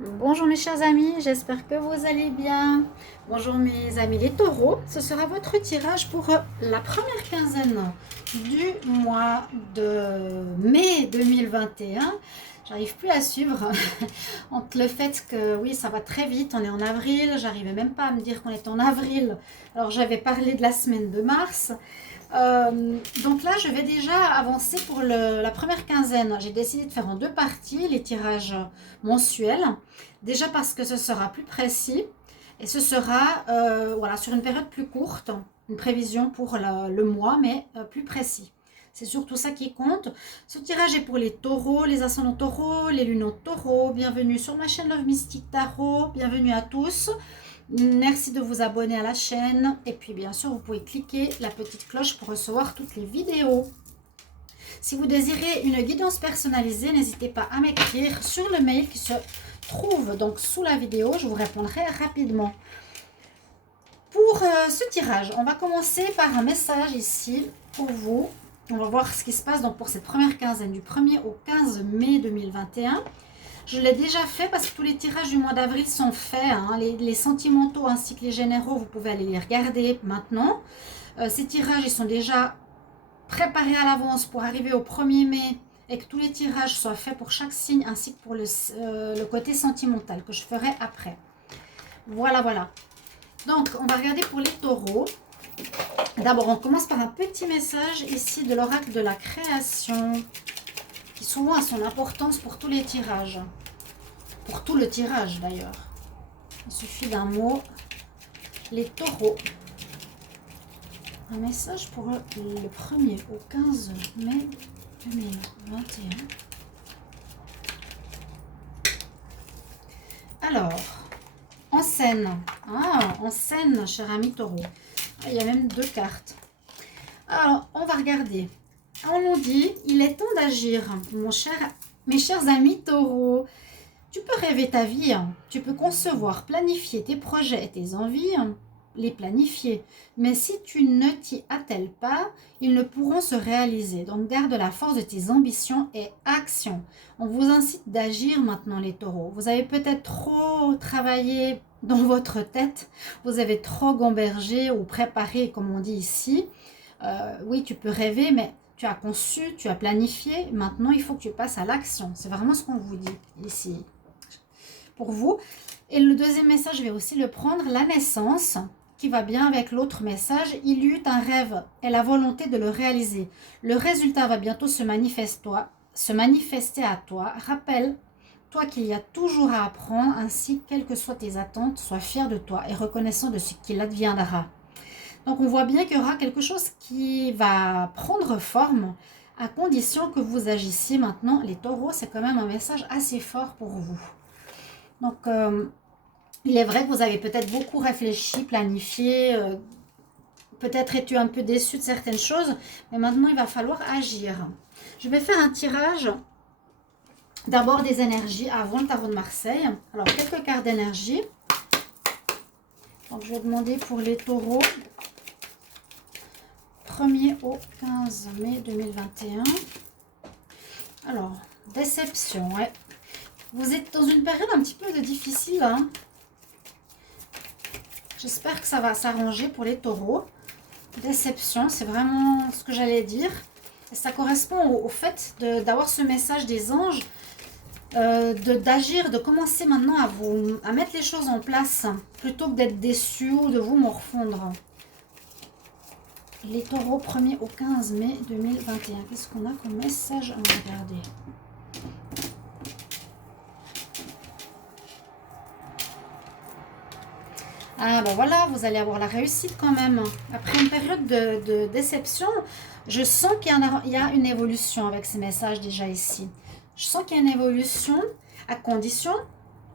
Bonjour mes chers amis, j'espère que vous allez bien. Bonjour mes amis les taureaux, ce sera votre tirage pour la première quinzaine du mois de mai 2021. J'arrive plus à suivre entre le fait que oui ça va très vite, on est en avril, j'arrivais même pas à me dire qu'on est en avril. Alors j'avais parlé de la semaine de mars. Donc là, je vais déjà avancer pour la première quinzaine. J'ai décidé de faire en deux parties les tirages mensuels. Déjà parce que ce sera plus précis et ce sera voilà, sur une période plus courte, une prévision pour le mois, mais plus précis. C'est surtout ça qui compte. Ce tirage est pour les taureaux, les ascendants taureaux, les lunes taureaux. Bienvenue sur ma chaîne Love Mystic Tarot. Bienvenue à tous. Merci de vous abonner à la chaîne. Et puis bien sûr, vous pouvez cliquer la petite cloche pour recevoir toutes les vidéos. Si vous désirez une guidance personnalisée, n'hésitez pas à m'écrire sur le mail qui se trouve donc sous la vidéo. Je vous répondrai rapidement. Pour ce tirage, on va commencer par un message ici pour vous. On va voir ce qui se passe donc pour cette première quinzaine du 1er au 15 mai 2021. Je l'ai déjà fait parce que tous les tirages du mois d'avril sont faits. Hein. Les sentimentaux ainsi que les généraux, vous pouvez aller les regarder maintenant. Ces tirages, ils sont déjà préparés à l'avance pour arriver au 1er mai et que tous les tirages soient faits pour chaque signe ainsi que pour le côté sentimental que je ferai après. Voilà, voilà. Donc, on va regarder pour les taureaux. D'abord, on commence par un petit message ici de l'oracle de la création qui souvent a son importance pour tous les tirages. Pour tout le tirage d'ailleurs. Il suffit d'un mot. Les taureaux. Un message pour le 1er au 15 mai 2021. Alors, en scène. Ah, en scène, cher ami taureau. Ah, il y a même deux cartes. Alors, on va regarder. On nous dit, il est temps d'agir, mes chers amis taureaux. Tu peux rêver ta vie, hein. Tu peux concevoir, planifier tes projets et tes envies, hein, les planifier. Mais si tu ne t'y attelles pas, ils ne pourront se réaliser. Donc garde la force de tes ambitions et actions. On vous incite d'agir maintenant les taureaux. Vous avez peut-être trop travaillé dans votre tête, vous avez trop gambergé ou préparé comme on dit ici. Oui, tu peux rêver, mais tu as conçu, tu as planifié. Maintenant, il faut que tu passes à l'action. C'est vraiment ce qu'on vous dit ici pour vous. Et le deuxième message, je vais aussi le prendre, la naissance, qui va bien avec l'autre message. Il y eut un rêve et la volonté de le réaliser. Le résultat va bientôt se manifester à toi. Rappelle-toi qu'il y a toujours à apprendre, ainsi, quelles que soient tes attentes, sois fier de toi et reconnaissant de ce qu'il adviendra. Donc on voit bien qu'il y aura quelque chose qui va prendre forme à condition que vous agissiez maintenant. Les taureaux, c'est quand même un message assez fort pour vous. Donc il est vrai que vous avez peut-être beaucoup réfléchi, planifié, peut-être es-tu un peu déçu de certaines choses, mais maintenant il va falloir agir. Je vais faire un tirage d'abord des énergies avant le tarot de Marseille. Alors quelques cartes d'énergie. Donc je vais demander pour les taureaux 1er au 15 mai 2021. Alors, déception, ouais. Vous êtes dans une période un petit peu difficile. Hein. J'espère que ça va s'arranger pour les taureaux. Déception, c'est vraiment ce que j'allais dire. Et ça correspond au fait d'avoir ce message des anges, d'agir, de commencer maintenant à mettre les choses en place, plutôt que d'être déçu ou de vous morfondre. Les taureaux 1er au 15 mai 2021. Qu'est-ce qu'on a comme message à regarder? Ah ben voilà, vous allez avoir la réussite quand même. Après une période de déception, je sens qu'il y a une évolution avec ces messages déjà ici. Je sens qu'il y a une évolution à condition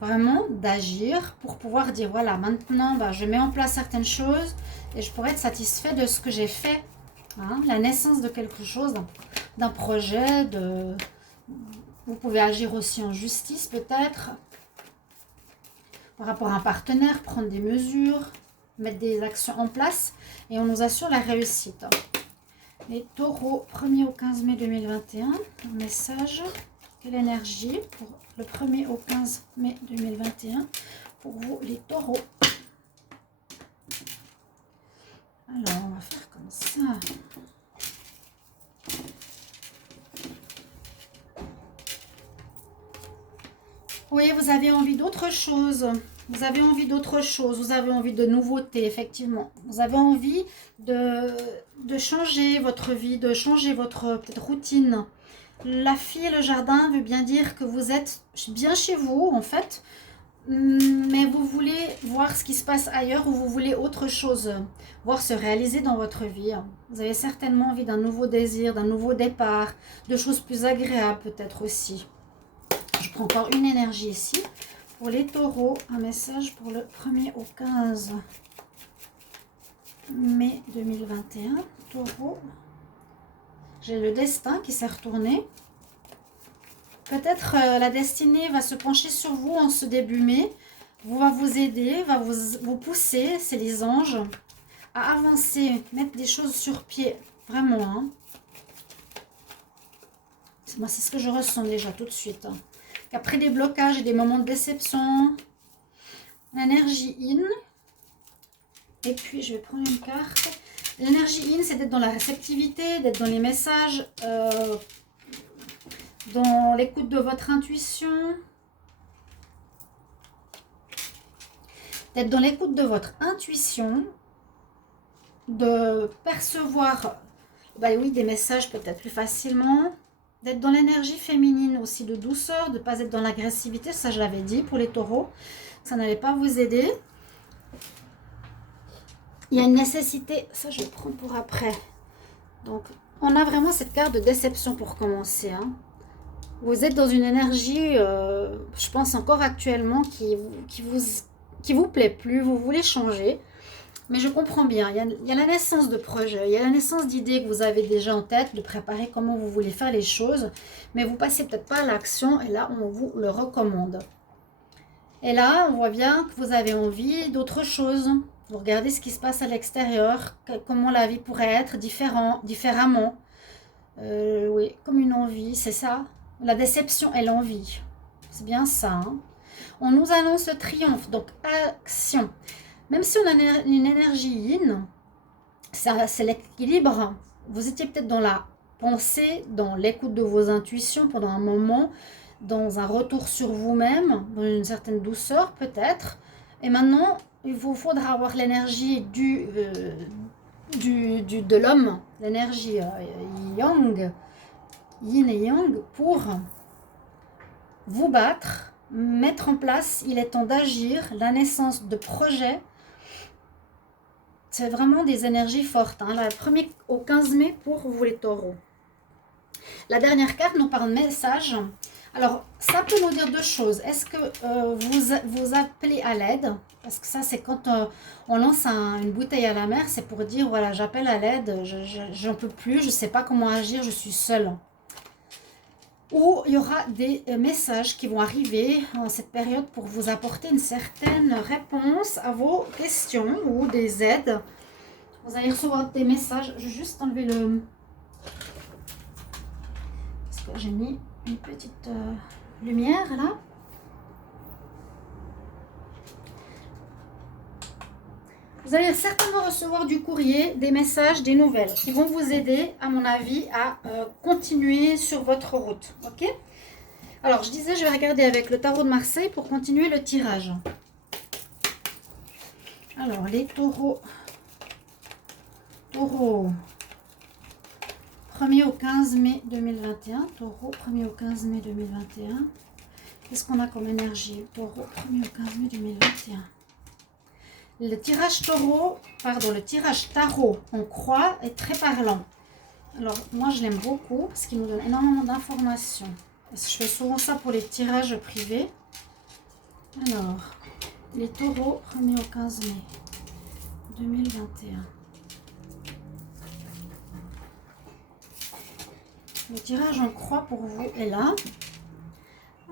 vraiment d'agir pour pouvoir dire voilà, maintenant ben, je mets en place certaines choses et je pourrais être satisfait de ce que j'ai fait. Hein, la naissance de quelque chose, d'un projet, vous pouvez agir aussi en justice peut-être. Par rapport à un partenaire, prendre des mesures, mettre des actions en place et on nous assure la réussite. Les taureaux, 1er au 15 mai 2021, un message, quelle énergie pour le 1er au 15 mai 2021 pour vous les taureaux. Alors, on va faire comme ça. Oui, vous avez envie d'autre chose. Vous avez envie d'autre chose. Vous avez envie de nouveautés, effectivement. Vous avez envie de changer votre vie, de changer votre peut-être routine. La fille et le jardin veut bien dire que vous êtes bien chez vous, en fait. Mais vous voulez voir ce qui se passe ailleurs ou vous voulez autre chose, voir se réaliser dans votre vie. Vous avez certainement envie d'un nouveau désir, d'un nouveau départ, de choses plus agréables peut-être aussi. Je prends encore une énergie ici. Pour les taureaux, un message pour le 1er au 15 mai 2021. Taureau, j'ai le destin qui s'est retourné. Peut-être la destinée va se pencher sur vous en ce début mai, va vous aider, va vous pousser, c'est les anges, à avancer, mettre des choses sur pied, vraiment. Hein. Moi, c'est ce que je ressens déjà tout de suite. Hein. Après des blocages et des moments de déception, l'énergie in. Et puis, je vais prendre une carte. L'énergie in, c'est d'être dans la réceptivité, d'être dans les messages, dans l'écoute de votre intuition, d'être dans l'écoute de votre intuition, de percevoir oui, des messages peut-être plus facilement, d'être dans l'énergie féminine aussi, de douceur, de ne pas être dans l'agressivité, ça je l'avais dit pour les taureaux, ça n'allait pas vous aider. Il y a une nécessité, ça je le prends pour après. Donc on a vraiment cette carte de déception pour commencer, hein. Vous êtes dans une énergie, je pense encore actuellement, qui vous plaît plus, vous voulez changer. Mais je comprends bien, il y a la naissance de projets, il y a la naissance d'idées que vous avez déjà en tête, de préparer comment vous voulez faire les choses. Mais vous passez peut-être pas à l'action et là, on vous le recommande. Et là, on voit bien que vous avez envie d'autre chose. Vous regardez ce qui se passe à l'extérieur, comment la vie pourrait être différemment. Oui, comme une envie, c'est ça. La déception et l'envie. C'est bien ça. Hein. On nous annonce le triomphe, donc action. Même si on a une énergie yin, c'est l'équilibre. Vous étiez peut-être dans la pensée, dans l'écoute de vos intuitions pendant un moment, dans un retour sur vous-même, dans une certaine douceur peut-être. Et maintenant, il vous faudra avoir l'énergie de l'homme, l'énergie yang, yin et yang, pour vous battre, mettre en place, il est temps d'agir, la naissance de projets. C'est vraiment des énergies fortes. Hein. La première au 15 mai pour vous les taureaux. La dernière carte nous parle de message. Alors, ça peut nous dire deux choses. Est-ce que vous appelez à l'aide? Parce que ça, c'est quand on lance une bouteille à la mer, c'est pour dire, voilà, j'appelle à l'aide, j'en peux plus, je ne sais pas comment agir, je suis seule. Ou il y aura des messages qui vont arriver en cette période pour vous apporter une certaine réponse à vos questions ou des aides. Vous allez recevoir des messages. Je vais juste enlever le... Parce que j'ai mis une petite lumière là. Vous allez certainement recevoir du courrier, des messages, des nouvelles qui vont vous aider, à mon avis, à continuer sur votre route. Ok? Alors, je disais, je vais regarder avec le tarot de Marseille pour continuer le tirage. Alors, les taureaux. Taureau. 1er au 15 mai 2021. Taureau, 1er au 15 mai 2021. Qu'est-ce qu'on a comme énergie? Taureau, 1er au 15 mai 2021. Le tirage le tirage tarot en croix est très parlant. Alors, moi, je l'aime beaucoup parce qu'il nous donne énormément d'informations. Je fais souvent ça pour les tirages privés. Alors, les taureaux, 1er au 15 mai 2021. Le tirage en croix pour vous est là.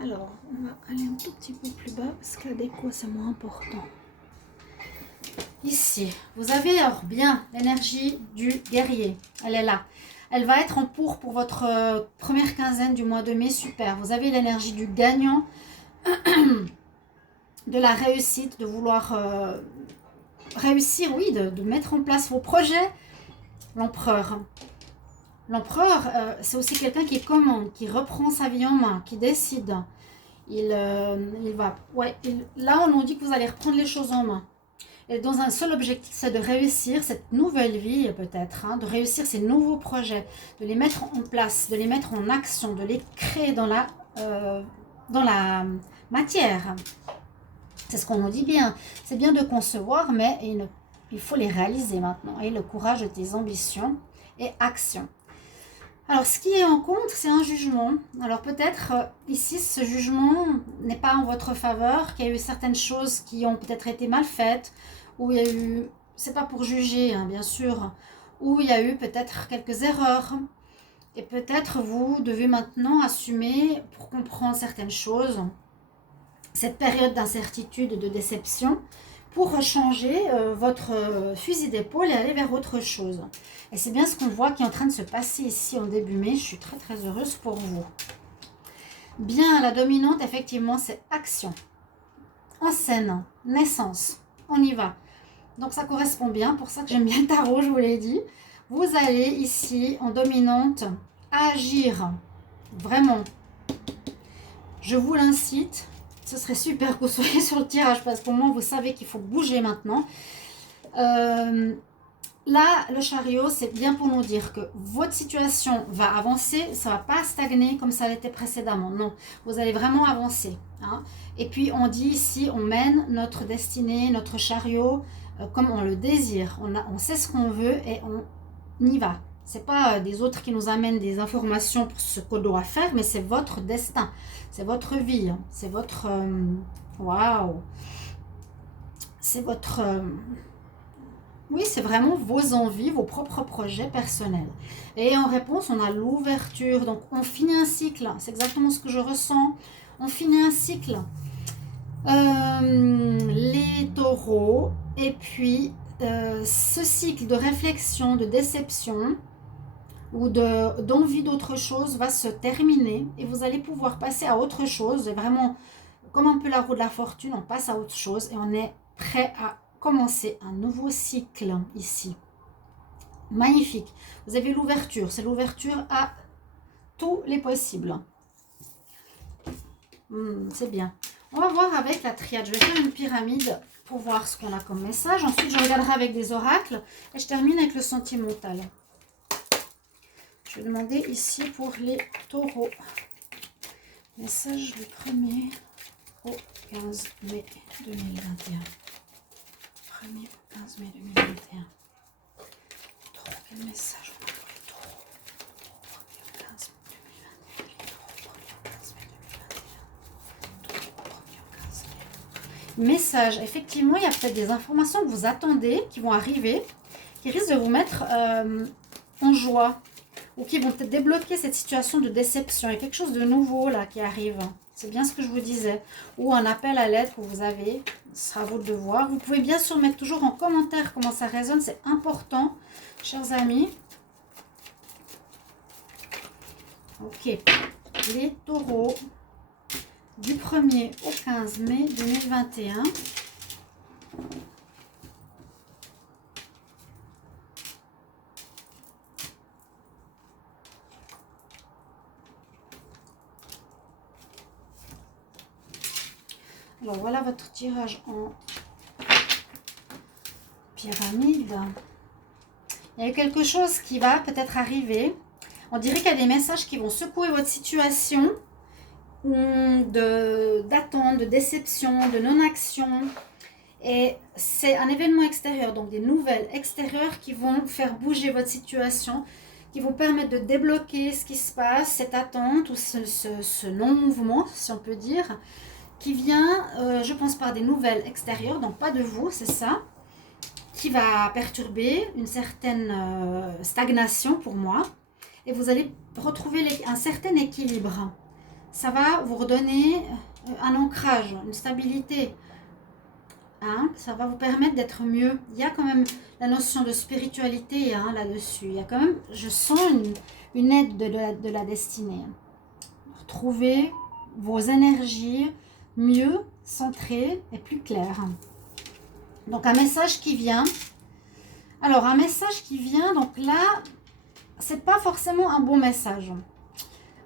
Alors, on va aller un tout petit peu plus bas parce que la déco, c'est moins important. Ici, vous avez alors bien l'énergie du guerrier. Elle est là. Elle va être en pour votre première quinzaine du mois de mai. Super. Vous avez l'énergie du gagnant. de la réussite, de vouloir réussir, oui, de mettre en place vos projets. L'empereur. L'empereur, c'est aussi quelqu'un qui commande, qui reprend sa vie en main, qui décide. Il va... Ouais, là, on nous dit que vous allez reprendre les choses en main. Et dans un seul objectif, c'est de réussir cette nouvelle vie, peut-être, hein, de réussir ces nouveaux projets, de les mettre en place, de les mettre en action, de les créer dans la matière. C'est ce qu'on nous dit bien. C'est bien de concevoir, mais il faut les réaliser maintenant. Et le courage de tes ambitions et actions. Alors, ce qui est en contre, c'est un jugement. Alors, peut-être, ici, ce jugement n'est pas en votre faveur, qu'il y a eu certaines choses qui ont peut-être été mal faites, ou il y a eu, c'est pas pour juger, hein, bien sûr, ou il y a eu peut-être quelques erreurs. Et peut-être vous devez maintenant assumer, pour comprendre certaines choses, cette période d'incertitude, de déception, pour changer votre fusil d'épaule et aller vers autre chose. Et c'est bien ce qu'on voit qui est en train de se passer ici en début mai. Je suis très très heureuse pour vous. Bien, la dominante, effectivement, c'est action. En scène, naissance. On y va. Donc ça correspond bien, pour ça que j'aime bien le tarot, je vous l'ai dit. Vous allez ici, en dominante, agir. Vraiment. Je vous l'incite. Ce serait super que vous soyez sur le tirage parce qu'au moins vous savez qu'il faut bouger maintenant. Là, le chariot, c'est bien pour nous dire que votre situation va avancer, ça ne va pas stagner comme ça l'était précédemment. Non, vous allez vraiment avancer. Hein. Et puis, on dit ici, on mène notre destinée, notre chariot, comme on le désire. On sait ce qu'on veut et on y va. Ce n'est pas des autres qui nous amènent des informations pour ce qu'on doit faire, mais c'est votre destin, c'est votre vie, hein. C'est votre... Waouh! C'est votre... Oui, c'est vraiment vos envies, vos propres projets personnels. Et en réponse, on a l'ouverture. Donc, on finit un cycle. C'est exactement ce que je ressens. On finit un cycle. Les taureaux. Et puis, ce cycle de réflexion, de déception ou d'envie d'autre chose va se terminer. Et vous allez pouvoir passer à autre chose. Et vraiment, comme un peu la roue de la fortune, on passe à autre chose. Et on est prêt à commencer un nouveau cycle ici. Magnifique. Vous avez l'ouverture. C'est l'ouverture à tous les possibles. C'est bien. On va voir avec la triade. Je vais faire une pyramide pour voir ce qu'on a comme message. Ensuite, je regarderai avec des oracles. Et je termine avec le sentimental. Je vais demander ici pour les taureaux. Message du 1er au 15 mai 2021. 1er au 15 mai 2021. Taureau, quel message on a pour les taureaux? 1er au 15 mai 2021. Les taureaux, 1er au 15 mai 2021. Taureau, 1er au 15 mai. Message. Effectivement, il y a peut-être des informations que vous attendez qui vont arriver, qui risquent de vous mettre en joie ou qui vont peut-être débloquer cette situation de déception. Il y a quelque chose de nouveau là qui arrive. C'est bien ce que je vous disais. Ou un appel à l'aide que vous avez. Ce sera à vous de voir. Vous pouvez bien sûr mettre toujours en commentaire comment ça résonne. C'est important, chers amis. Ok. Les taureaux du 1er au 15 mai 2021. Alors voilà votre tirage en pyramide. Il y a quelque chose qui va peut-être arriver. On dirait qu'il y a des messages qui vont secouer votre situation d'attente, de déception, de non-action. Et c'est un événement extérieur, donc des nouvelles extérieures qui vont faire bouger votre situation, qui vont permettre de débloquer ce qui se passe, cette attente ou ce non-mouvement, si on peut dire, qui vient, je pense, par des nouvelles extérieures, donc pas de vous, c'est ça, qui va perturber une certaine stagnation pour moi. Et vous allez retrouver un certain équilibre. Ça va vous redonner un ancrage, une stabilité. Hein, ça va vous permettre d'être mieux. Il y a quand même la notion de spiritualité hein, là-dessus. Il y a quand même, je sens une aide de la destinée. Retrouvez vos énergies, mieux, centré et plus clair. Donc un message qui vient. Alors un message qui vient, donc là, c'est pas forcément un bon message.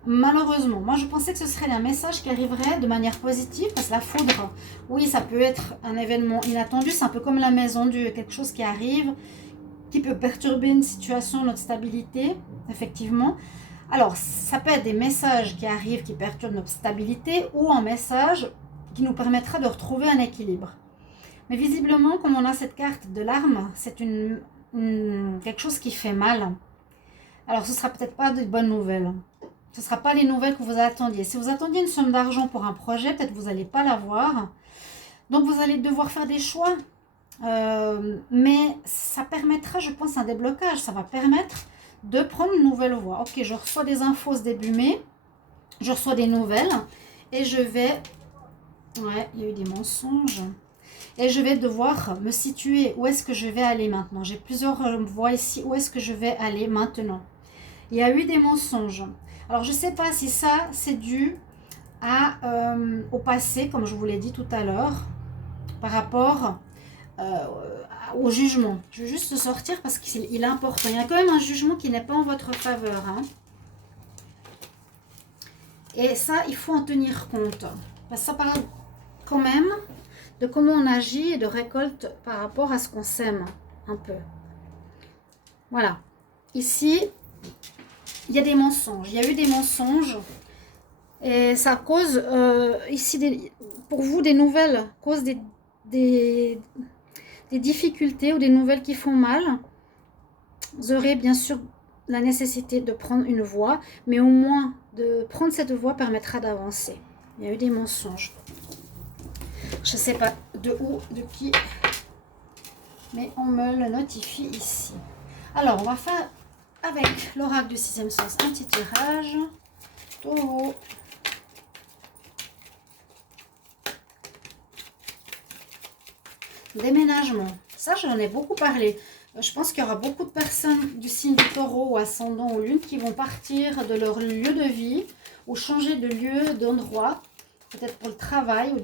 Malheureusement, moi je pensais que ce serait un message qui arriverait de manière positive, parce que la foudre, oui, ça peut être un événement inattendu, c'est un peu comme la maison Dieu, quelque chose qui arrive, qui peut perturber une situation, notre stabilité, effectivement. Alors, ça peut être des messages qui arrivent, qui perturbent notre stabilité, ou un message qui nous permettra de retrouver un équilibre. Mais visiblement, comme on a cette carte de l'arme, c'est quelque chose qui fait mal. Alors, ce ne sera peut-être pas de bonnes nouvelles. Ce ne sera pas les nouvelles que vous attendiez. Si vous attendiez une somme d'argent pour un projet, peut-être vous n'allez pas l'avoir. Donc, vous allez devoir faire des choix. Mais ça permettra, je pense, un déblocage. Ça va permettre de prendre une nouvelle voie. Ok, je reçois des infos ce début mai. Je reçois des nouvelles. Et je vais... Ouais, il y a eu des mensonges. Et je vais devoir me situer. Où est-ce que je vais aller maintenant? J'ai plusieurs voies ici. Où est-ce que je vais aller maintenant? Il y a eu des mensonges. Alors, je ne sais pas si ça, c'est dû au passé, comme je vous l'ai dit tout à l'heure, par rapport au jugement. Je veux juste sortir parce qu'il est important. Il y a quand même un jugement qui n'est pas en votre faveur. Hein. Et ça, il faut en tenir compte. Parce que ça parle quand même de comment on agit et de récolte par rapport à ce qu'on sème un peu. Voilà. Ici, il y a des mensonges. Il y a eu des mensonges. Et ça cause, ici, pour vous, des nouvelles, cause des difficultés ou des nouvelles qui font mal. Vous aurez bien sûr la nécessité de prendre une voie, mais au moins de prendre cette voie permettra d'avancer. Il y a eu des mensonges. Je ne sais pas de où, de qui, mais on me le notifie ici. Alors, on va faire avec l'oracle du sixième sens un petit tirage. Taureau. Déménagement. Ça, j'en ai beaucoup parlé. Je pense qu'il y aura beaucoup de personnes du signe du taureau ou ascendant ou lune qui vont partir de leur lieu de vie ou changer de lieu, d'endroit, peut-être pour le travail ou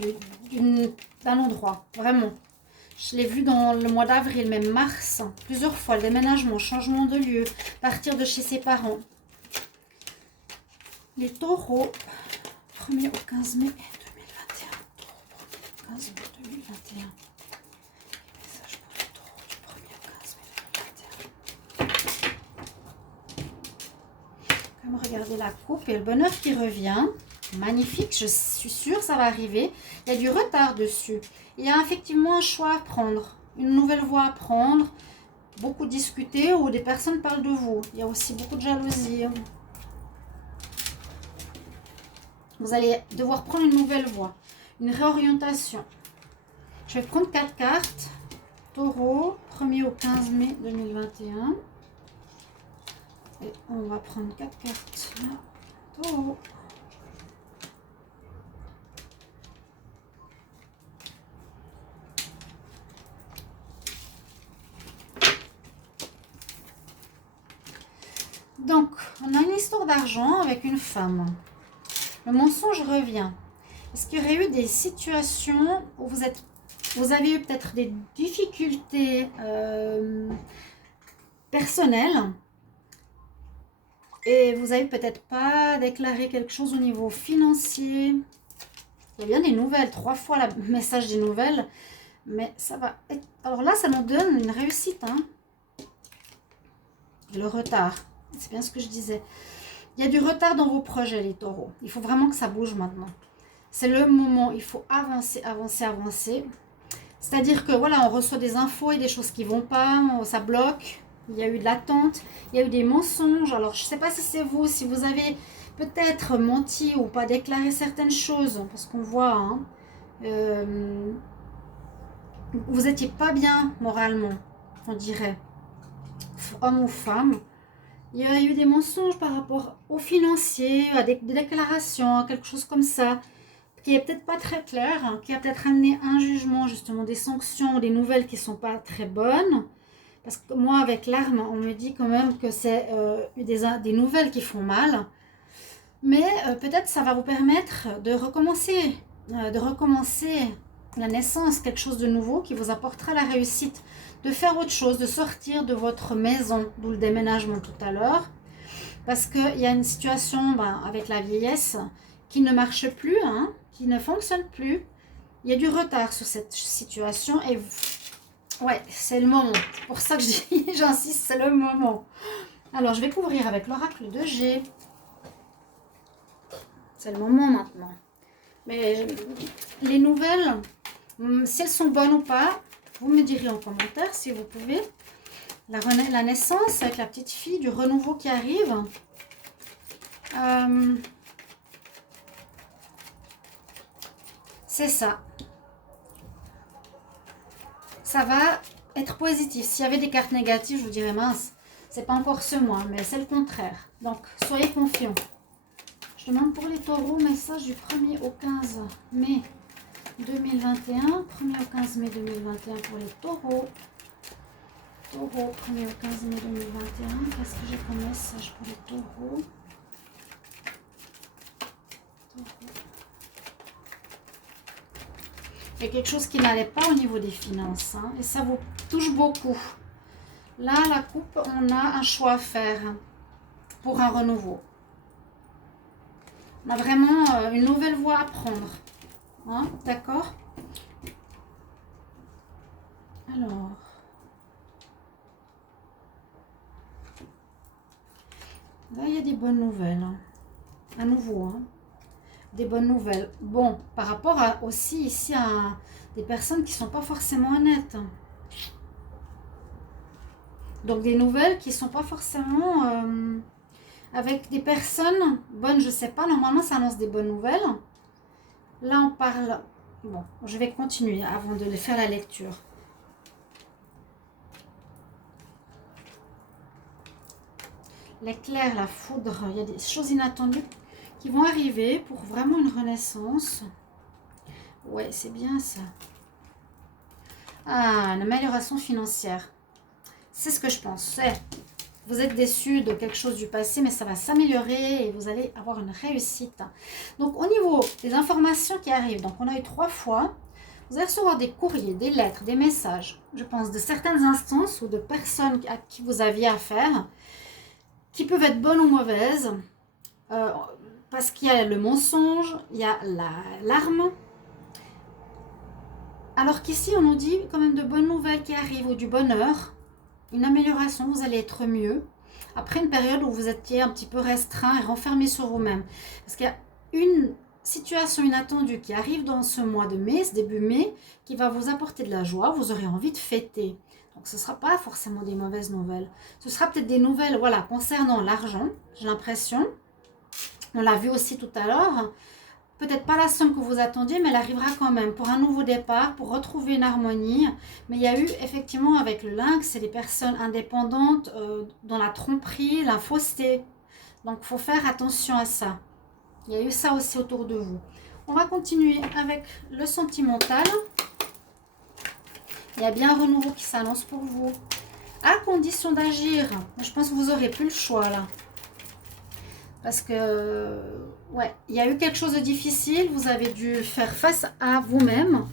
d'un endroit, vraiment. Je l'ai vu dans le mois d'avril, même mars, plusieurs fois, le déménagement, changement de lieu, partir de chez ses parents. Les taureaux, 1er au 15 mai 2021. Taureau, 15 mai 2021. Message pour les taureaux du 1er au 15 mai 2021. Comme regardez la coupe et le bonheur qui revient. Magnifique, je suis sûre ça va arriver. Il y a du retard dessus. Il y a effectivement un choix à prendre, une nouvelle voie à prendre, beaucoup discuter ou des personnes parlent de vous. Il y a aussi beaucoup de jalousie. Vous allez devoir prendre une nouvelle voie, une réorientation. Je vais prendre 4 cartes. Taureau, 1er au 15 mai 2021. Et on va prendre 4 cartes là. Taureau. Donc, on a une histoire d'argent avec une femme. Le mensonge revient. Est-ce qu'il y aurait eu des situations où vous avez eu peut-être des difficultés personnelles et vous n'avez peut-être pas déclaré quelque chose au niveau financier? Il y a bien des nouvelles, 3 fois le message des nouvelles, mais ça va être... Alors là, ça nous donne une réussite. Hein. Le retard, c'est bien ce que je disais. Il y a du retard dans vos projets, les taureaux. Il faut vraiment que ça bouge maintenant. C'est le moment, il faut avancer, avancer, avancer. C'est-à-dire que voilà, on reçoit des infos et des choses qui ne vont pas, ça bloque. Il y a eu de l'attente, il y a eu des mensonges. Alors, je ne sais pas si c'est vous, si vous avez peut-être menti ou pas déclaré certaines choses. Parce qu'on voit, hein, vous n'étiez pas bien moralement, on dirait. Homme ou femme. Il y a eu des mensonges par rapport aux financiers, à des déclarations, à quelque chose comme ça, qui est peut-être pas très clair, hein, qui a peut-être amené un jugement, justement, des sanctions, des nouvelles qui ne sont pas très bonnes. Parce que moi, avec l'arme, on me dit quand même que c'est des nouvelles qui font mal. Mais peut-être ça va vous permettre de recommencer de recommencer la naissance, quelque chose de nouveau qui vous apportera la réussite, de faire autre chose, de sortir de votre maison, d'où le déménagement tout à l'heure, parce qu'il y a une situation avec la vieillesse qui ne marche plus, hein, qui ne fonctionne plus. Il y a du retard sur cette situation et ouais, c'est le moment. C'est pour ça que j'insiste, c'est le moment. Alors, je vais couvrir avec l'oracle de G. C'est le moment maintenant. Mais les nouvelles, si elles sont bonnes ou pas, vous me direz en commentaire si vous pouvez. La naissance avec la petite fille, du renouveau qui arrive. C'est ça. Ça va être positif. S'il y avait des cartes négatives, je vous dirais mince, c'est pas encore ce mois, mais c'est le contraire. Donc, soyez confiants. Je demande pour les taureaux, message du 1er au 15 mai 2021. 1er au 15 mai 2021 pour les taureaux. Taureau, 1er au 15 mai 2021. Qu'est-ce que j'ai comme message pour les taureaux? Il y a quelque chose qui n'allait pas au niveau des finances, hein, et ça vous touche beaucoup. Là, la coupe, on a un choix à faire pour un renouveau. On a vraiment une nouvelle voie à prendre. Hein, d'accord? Alors. Là, il y a des bonnes nouvelles. Hein. À nouveau, hein. Des bonnes nouvelles. Bon, par rapport aussi ici à des personnes qui ne sont pas forcément honnêtes. Donc des nouvelles qui ne sont pas forcément avec des personnes bonnes, je ne sais pas. Normalement, ça annonce des bonnes nouvelles. Là, on parle... Bon, je vais continuer avant de faire la lecture. L'éclair, la foudre, il y a des choses inattendues qui vont arriver pour vraiment une renaissance. Ouais, c'est bien ça. Ah, une amélioration financière. C'est ce que je pense. Vous êtes déçu de quelque chose du passé, mais ça va s'améliorer et vous allez avoir une réussite. Donc, au niveau des informations qui arrivent, donc on a eu 3 fois, vous allez recevoir des courriers, des lettres, des messages, je pense, de certaines instances ou de personnes à qui vous aviez affaire, qui peuvent être bonnes ou mauvaises, parce qu'il y a le mensonge, il y a l'arme. Alors qu'ici, on nous dit quand même de bonnes nouvelles qui arrivent ou du bonheur, une amélioration, vous allez être mieux. Après une période où vous étiez un petit peu restreint et renfermé sur vous-même. Parce qu'il y a une situation inattendue qui arrive dans ce mois de mai, ce début mai, qui va vous apporter de la joie, vous aurez envie de fêter. Donc ce ne sera pas forcément des mauvaises nouvelles. Ce sera peut-être des nouvelles, voilà, concernant l'argent, j'ai l'impression. On l'a vu aussi tout à l'heure. Peut-être pas la somme que vous attendiez, mais elle arrivera quand même pour un nouveau départ, pour retrouver une harmonie. Mais il y a eu effectivement avec le lynx, c'est des personnes indépendantes dans la tromperie, la fausseté. Donc il faut faire attention à ça. Il y a eu ça aussi autour de vous. On va continuer avec le sentimental. Il y a bien un renouveau qui s'annonce pour vous. À condition d'agir. Je pense que vous n'aurez plus le choix là. Parce que, ouais, il y a eu quelque chose de difficile. Vous avez dû faire face à vous-même.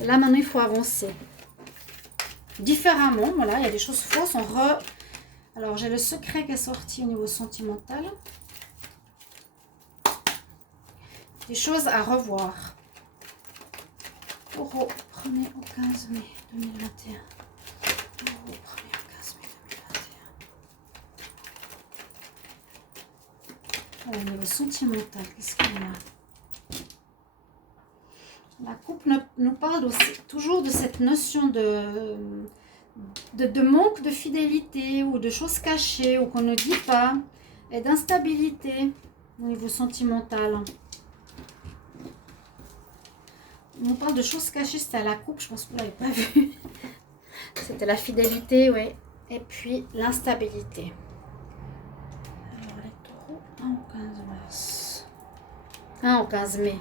Là, maintenant, il faut avancer. Différemment, voilà, il y a des choses fausses. Alors, j'ai le secret qui est sorti au niveau sentimental. Des choses à revoir. Taureau, 1er au 15 mai 2021. Taureau, 1er au 15 mai 2021. Au niveau sentimental, qu'est-ce qu'il y a? La coupe nous parle aussi, toujours de cette notion de manque de fidélité ou de choses cachées ou qu'on ne dit pas, et d'instabilité au niveau sentimental. On nous parle de choses cachées, c'était à la coupe, je pense que vous ne l'avez pas vu. C'était la fidélité, oui. Et puis l'instabilité. Alors les taureaux, 1 au 15 mars. 1 au 15 mai.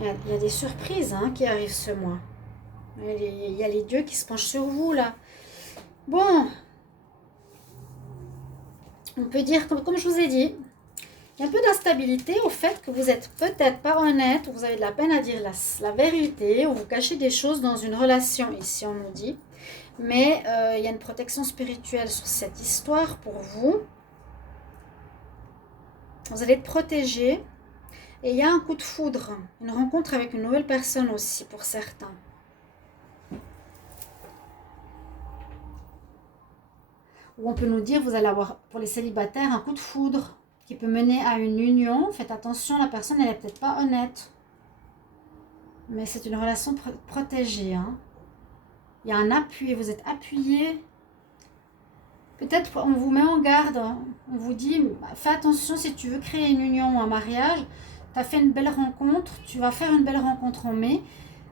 Il y a des surprises hein, qui arrivent ce mois. Il y a les dieux qui se penchent sur vous là. Bon. On peut dire, comme je vous ai dit, Il y a un peu d'instabilité au fait que vous n'êtes peut-être pas honnête, ou vous avez de la peine à dire la vérité, ou vous cachez des choses dans une relation, ici on nous dit. Mais il y a une protection spirituelle sur cette histoire pour vous. Vous allez être protégé. Et il y a un coup de foudre, une rencontre avec une nouvelle personne aussi pour certains. Ou on peut nous dire, vous allez avoir pour les célibataires un coup de foudre qui peut mener à une union. Faites attention, la personne elle n'est peut-être pas honnête. Mais c'est une relation protégée. Hein. Il y a un appui, vous êtes appuyé. Peut-être on vous met en garde, on vous dit, fais attention si tu veux créer une union ou un mariage. Tu as fait une belle rencontre, tu vas faire une belle rencontre en mai.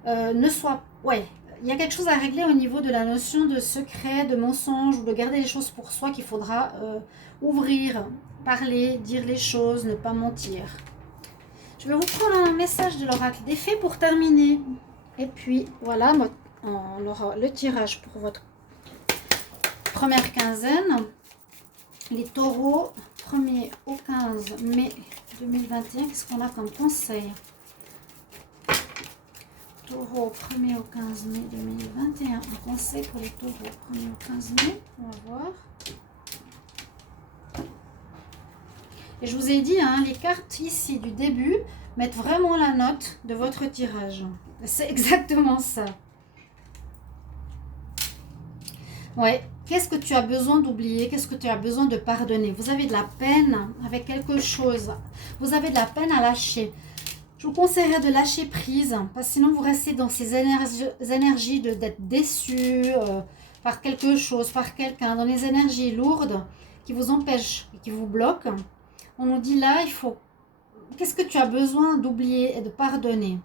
Ouais, il y a quelque chose à régler au niveau de la notion de secret, de mensonge ou de garder les choses pour soi qu'il faudra ouvrir, parler, dire les choses, ne pas mentir. Je vais vous prendre un message de l'oracle des fées pour terminer. Et puis voilà, on aura le tirage pour votre première quinzaine. Les taureaux, 1er au 15 mai 2021, qu'est-ce qu'on a comme conseil? Taureau, 1er au 15 mai 2021, un conseil pour les taureaux, 1er au 15 mai, on va voir. Et je vous ai dit, hein, les cartes ici du début mettent vraiment la note de votre tirage. C'est exactement ça. Ouais. Qu'est-ce que tu as besoin d'oublier? Qu'est-ce que tu as besoin de pardonner? Vous avez de la peine avec quelque chose. Vous avez de la peine à lâcher. Je vous conseillerais de lâcher prise, parce que sinon vous restez dans ces énergies d'être déçu par quelque chose, par quelqu'un, dans les énergies lourdes qui vous empêchent et qui vous bloquent. On nous dit là, il faut... Qu'est-ce que tu as besoin d'oublier et de pardonner?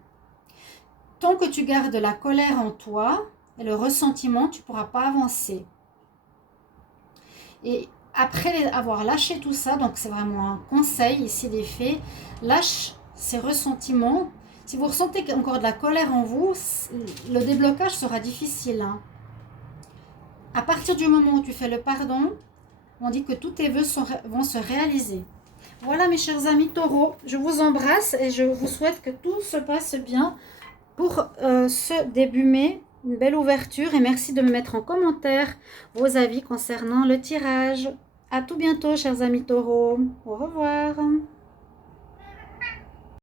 Tant que tu gardes la colère en toi et le ressentiment, tu ne pourras pas avancer. Et après avoir lâché tout ça, donc c'est vraiment un conseil ici des fées, lâche ces ressentiments. Si vous ressentez encore de la colère en vous, le déblocage sera difficile. Hein. À partir du moment où tu fais le pardon, on dit que tous tes vœux vont se réaliser. Voilà mes chers amis taureaux, je vous embrasse et je vous souhaite que tout se passe bien pour ce début mai. Une belle ouverture et merci de me mettre en commentaire vos avis concernant le tirage. À tout bientôt, chers amis taureaux. Au revoir.